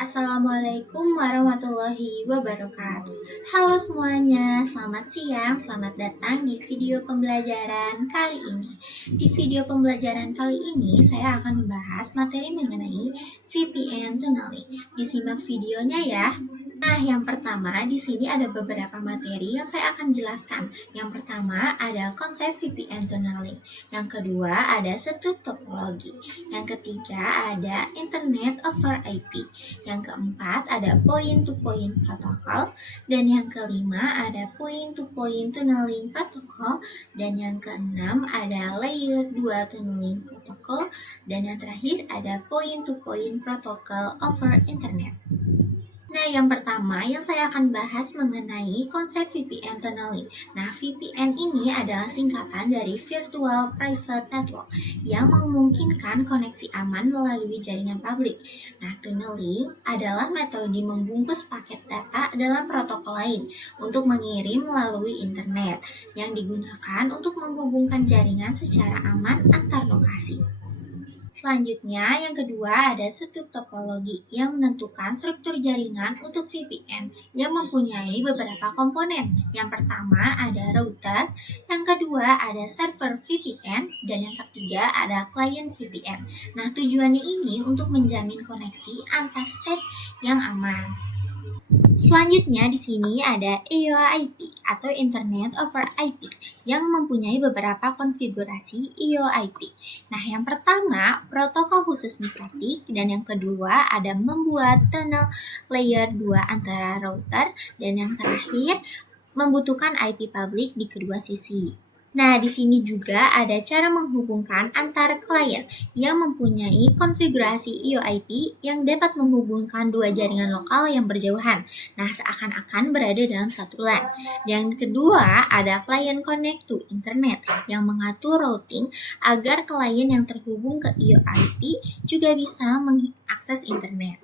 Assalamualaikum warahmatullahi wabarakatuh. Halo semuanya, selamat siang, selamat datang di video pembelajaran kali ini. Di video pembelajaran kali ini, saya akan membahas materi mengenai VPN tunneling. Disimak videonya ya. Nah, yang pertama di sini ada beberapa materi yang saya akan jelaskan. Yang pertama ada konsep VPN tunneling. Yang kedua ada setup topologi. Yang ketiga ada Internet over IP. Yang keempat ada point-to-point protocol. Dan yang kelima ada point-to-point tunneling protocol. Dan yang keenam ada layer 2 tunneling protocol. Dan yang terakhir ada point-to-point protocol over internet. Nah, yang pertama yang saya akan bahas mengenai konsep VPN tunneling. Nah, VPN ini adalah singkatan dari Virtual Private Network yang memungkinkan koneksi aman melalui jaringan publik. Nah, tunneling adalah metode membungkus paket data dalam protokol lain untuk mengirim melalui internet yang digunakan untuk menghubungkan jaringan secara aman antar lokasi. Selanjutnya, yang kedua ada setup topologi yang menentukan struktur jaringan untuk VPN yang mempunyai beberapa komponen. Yang pertama ada router, yang kedua ada server VPN, dan yang ketiga ada client VPN. Nah, tujuannya ini untuk menjamin koneksi antar state yang aman. Selanjutnya di sini ada EOIP atau Internet over IP yang mempunyai beberapa konfigurasi EOIP. Nah, yang pertama protokol khusus mikrotik dan yang kedua ada membuat tunnel layer 2 antara router dan yang terakhir membutuhkan IP publik di kedua sisi. Nah, di sini juga ada cara menghubungkan antar klien yang mempunyai konfigurasi EOIP yang dapat menghubungkan dua jaringan lokal yang berjauhan. Nah, seakan-akan berada dalam satu LAN. Yang kedua, ada client connect to internet yang mengatur routing agar klien yang terhubung ke EOIP juga bisa mengakses internet.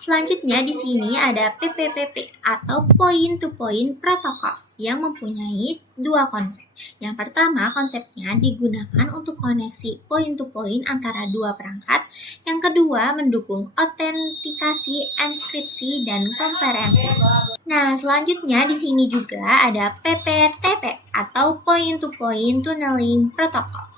Selanjutnya di sini ada PPPP atau Point to Point Protocol yang mempunyai dua konsep. Yang pertama, konsepnya digunakan untuk koneksi point to point antara dua perangkat. Yang kedua, mendukung autentikasi, enskripsi, dan konferensi. Nah, selanjutnya di sini juga ada PPTP atau Point to Point Tunneling Protocol.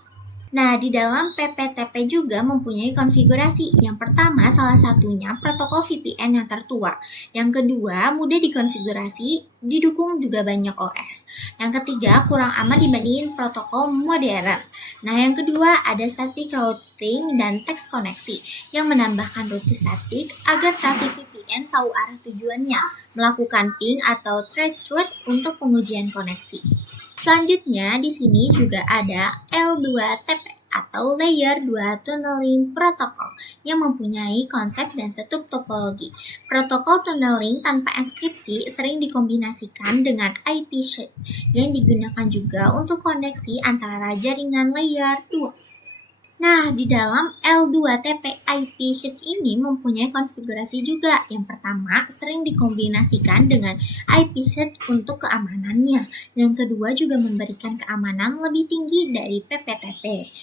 Nah, di dalam PPTP juga mempunyai konfigurasi. Yang pertama, salah satunya protokol VPN yang tertua. Yang kedua, mudah dikonfigurasi, didukung juga banyak OS. Yang ketiga, kurang aman dibandingin protokol modern. Nah, yang kedua, ada static routing dan text koneksi yang menambahkan rute statik agar traffic VPN tahu arah tujuannya, melakukan ping atau traceroute untuk pengujian koneksi. Selanjutnya di sini juga ada L2TP atau Layer 2 Tunneling Protocol yang mempunyai konsep dan setup topologi. Protokol tunneling tanpa enskripsi sering dikombinasikan dengan IP share yang digunakan juga untuk koneksi antara jaringan layer 2. Nah, di dalam L2TP IP switch ini mempunyai konfigurasi juga. Yang pertama, sering dikombinasikan dengan IP switch untuk keamanannya. Yang kedua juga memberikan keamanan lebih tinggi dari PPTP.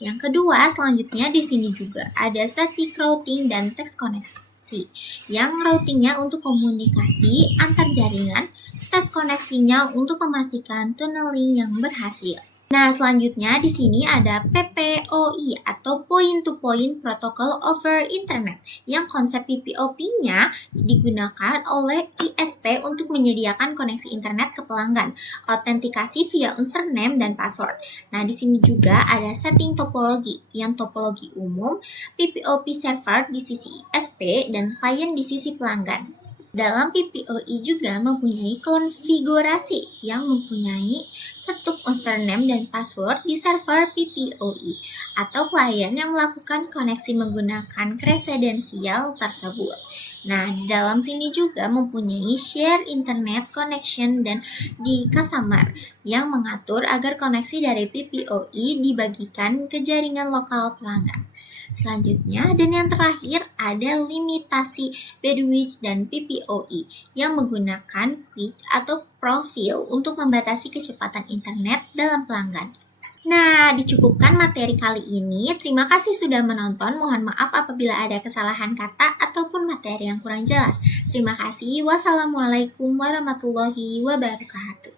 Yang kedua, selanjutnya di sini juga ada static routing dan text koneksi. Yang routingnya untuk komunikasi antar jaringan, tes koneksinya untuk memastikan tunneling yang berhasil. Nah, selanjutnya di sini ada PPOI atau Point to Point Protocol over Internet yang konsep PPOP-nya digunakan oleh ISP untuk menyediakan koneksi internet ke pelanggan, autentikasi via username dan password. Nah, di sini juga ada setting topologi yang topologi umum, PPOP server di sisi ISP dan klien di sisi pelanggan. Dalam PPOI juga mempunyai konfigurasi yang mempunyai setup username dan password di server PPOI atau klien yang melakukan koneksi menggunakan kredensial tersebut. Nah, di dalam sini juga mempunyai share internet connection dan di customer yang mengatur agar koneksi dari PPOI dibagikan ke jaringan lokal pelanggan. Selanjutnya, dan yang terakhir ada limitasi bandwidth dan PPOI yang menggunakan quick atau profil untuk membatasi kecepatan internet dalam pelanggan. Nah, dicukupkan materi kali ini. Terima kasih sudah menonton. Mohon maaf apabila ada kesalahan kata ataupun materi yang kurang jelas. Terima kasih. Wassalamualaikum warahmatullahi wabarakatuh.